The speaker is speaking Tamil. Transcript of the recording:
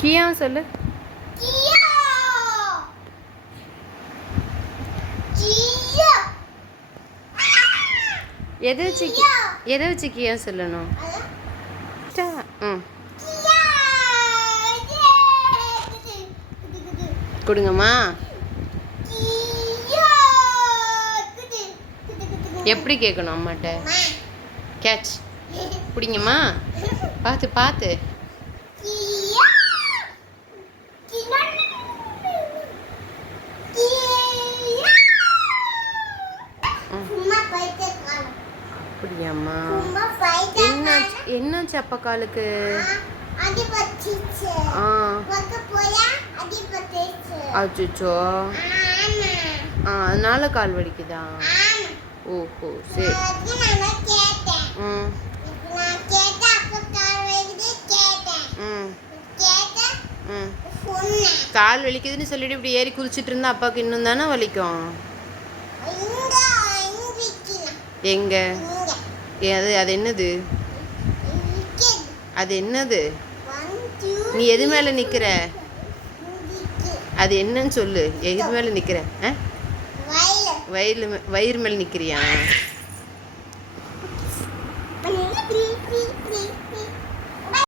கியா சொல்லு. எதை வச்சு கியா சொல்லணும்? கொடுங்கம்மா. எப்படி கேட்கணும் அம்மாட்ட? கேட்ச் பிடிங்கம்மா. பார்த்து பார்த்து. அப்படியாம்மா? என்னாச்சு அப்பா காலுக்கு? அச்சோ, அதனால கால் வலிக்குதா? ஓஹோ, சரி. கால் வலிக்குதுன்னு சொல்லிட்டு இப்படி ஏறி குதிச்சுட்டு இருந்தா அப்பாவுக்கு இன்னும் தானே வலிக்கும். எங்க? அது என்னது? அது என்னது? நீ எது மேல நிக்கிற? அது என்னன்னு சொல்லு. எது மேல நிக்கிற? வயிறு மேல நிக்கிறியா?